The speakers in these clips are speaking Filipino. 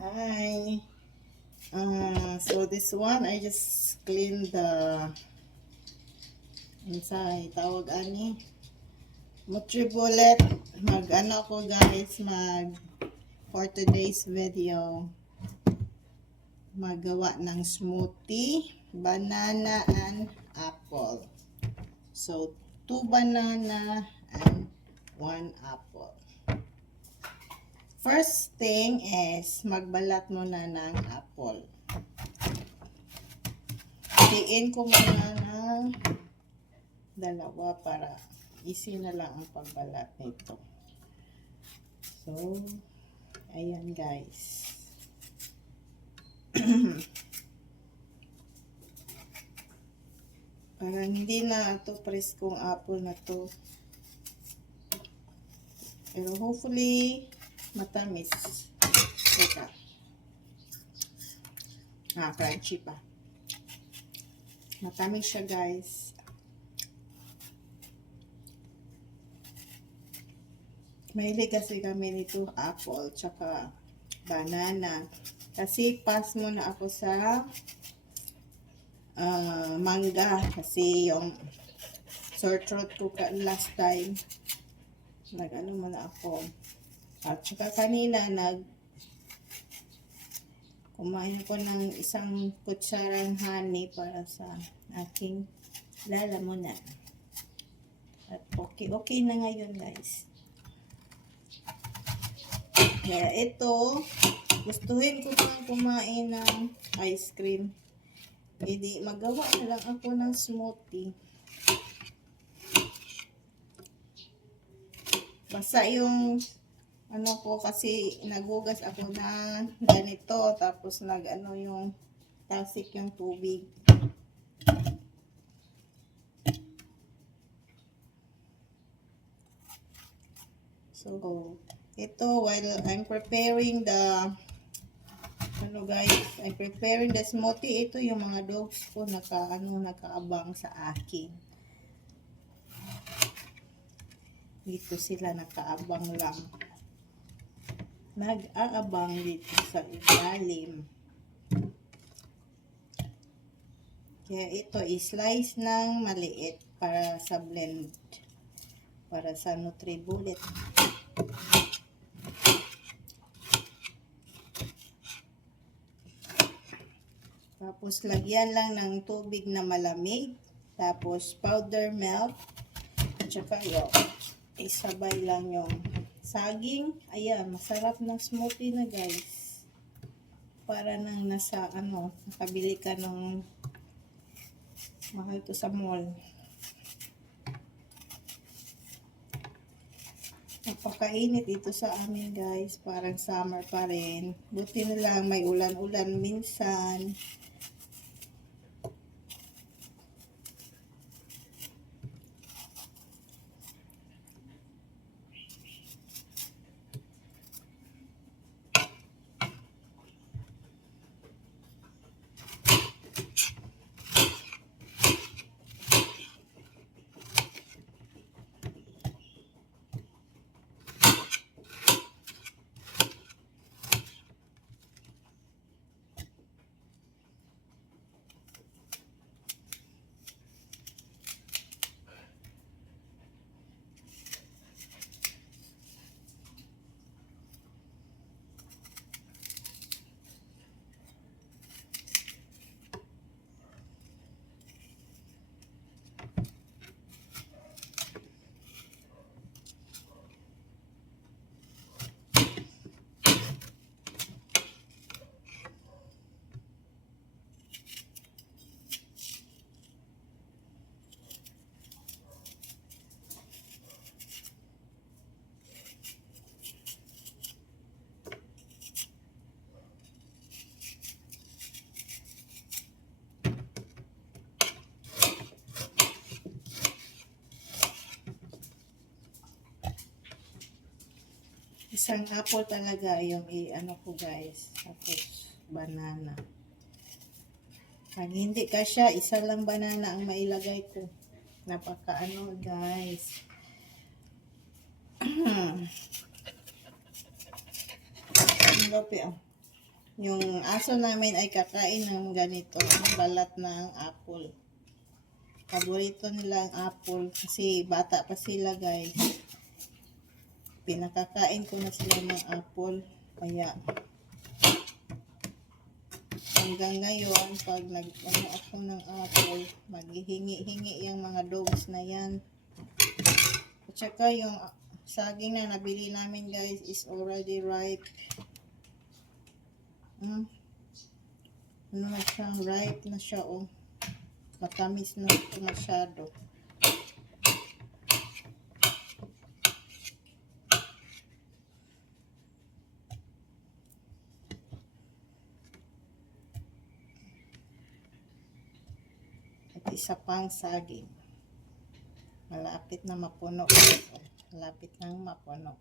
Hi. So this one I just cleaned the inside. Tawag ani. Nutribullet. Mag-ano ako guys, for today's video. Magawa ng smoothie, banana and apple. So 2 banana and 1 apple. First thing is magbalat muna ng apple. Hatiin ko muna ng dalawa para easy na lang ang pagbalat nito. So, ayan guys. Parang hindi na ito preskong apple na to. Pero hopefully, matamis. Teka. Crunchy pa. Matamis siya guys. Mahilig kasi kami nito apple tsaka banana. Kasi pass muna ako sa mangga. Kasi yung sore throat ko last time. Nag-ano muna ako. At saka kanina kumain ako ng isang kutsarang honey para sa aking lalamunan. At okay na ngayon guys. Kaya ito, gustuhin ko pang kumain ng ice cream. Hindi, magawa na lang ako ng smoothie. Basta yung ano ko kasi nagugas ako na ganito tapos nag-ano yung tasik yung tubig. So, ito while I'm preparing the I'm preparing the smoothie, ito yung mga dogs ko nakaabang sa akin. Dito sila nakaabang lang. Nag-aabang dito sa ilalim. Kaya ito i-slice ng maliit para sa blend. Para sa Nutribullet. Tapos lagyan lang ng tubig na malamig. Tapos powder milk. At saka yung isabay lang yung saging. Ayan, masarap na smoothie na guys. Para nang nasa nakabili ka ng mahal to sa mall. Napakainit ito sa amin guys. Parang summer pa rin. Buti na lang may ulan-ulan minsan. Isang apple talaga yung ko guys. Tapos banana. Pag hindi kasya, isa lang banana ang mailagay ko. Napaka guys. Ang gapi Yung aso namin ay kakain ng ganito, balat ng apple. Paborito nila ang apple kasi bata pa sila guys. Pinakakain ko na sila ng apple. Kaya hanggang ngayon, pag nag-ano ako ng apple, maghihingi-hingi yung mga dogs na yan. At saka yung saging na nabili namin guys is already ripe. Ano na siya, ripe na siya oh. Matamis na ito masyado. At isa pang saging. Malapit na mapuno. Malapit na mapuno.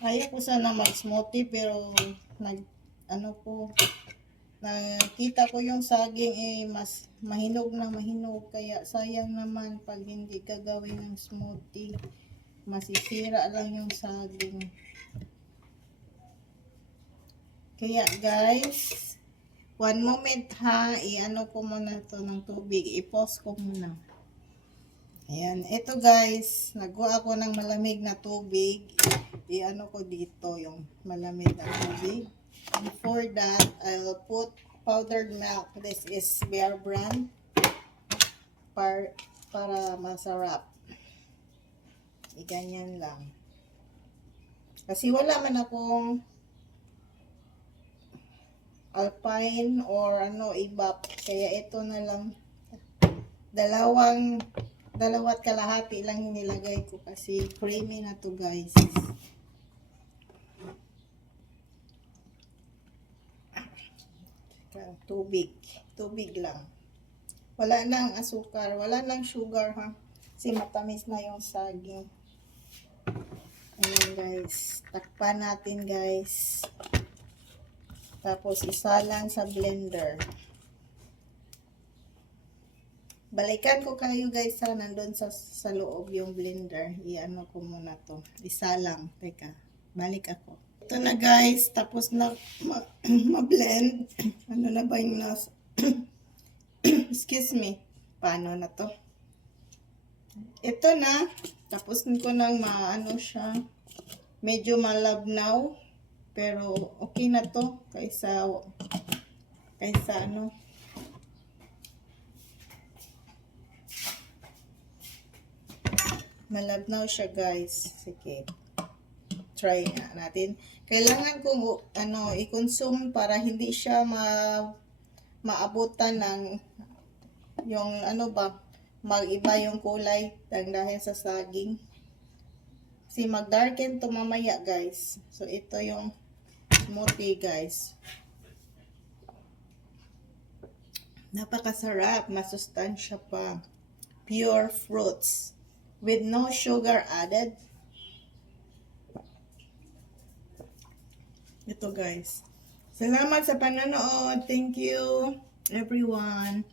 Ayaw ko sana mag-smoothie pero nakita ko yung saging mas mahinog na mahinog kaya sayang naman pag hindi ka gawin ng smoothie. Masisira lang yung saging. Kaya guys, one moment ha, i-ano ko muna to ng tubig, i-pause ko muna. Ayan, ito guys, nagwa ako ng malamig na tubig. I-ano ko dito yung malamig na tubig. Before that, I'll put powdered milk. This is Bear Brand. Para masarap. Ganyan lang. Kasi wala man akong Alpine or ibap. Kaya ito na lang. Dalawat kalahati lang nilagay ko kasi creamy na to guys. Tubig lang. Wala nang asukar, wala nang sugar ha. Kasi matamis na yung saging. Ayan guys, takpan natin guys. Tapos isa lang sa blender. Balikan ko kayo guys sa nandun sa loob yung blender. I-ano ko muna to. Isa lang. Teka, balik ako. Ito na guys, tapos na ma-blend. Ano na ba yung excuse me. Paano na to? Ito na. Tapos ko nang maano siya. Medyo malabnaw. Pero okay na to. Kaysa malabnaw siya guys. Sige. Try nga natin. Kailangan kong i-consume para hindi siya maabutan ng yung mag-iba yung kulay dahil sa saging. Kasi mag-darken to mamaya guys. So ito yung smoothie guys. Napakasarap, masustansya pa. Pure fruits with no sugar added. Ito guys. Salamat sa panonood. Thank you everyone.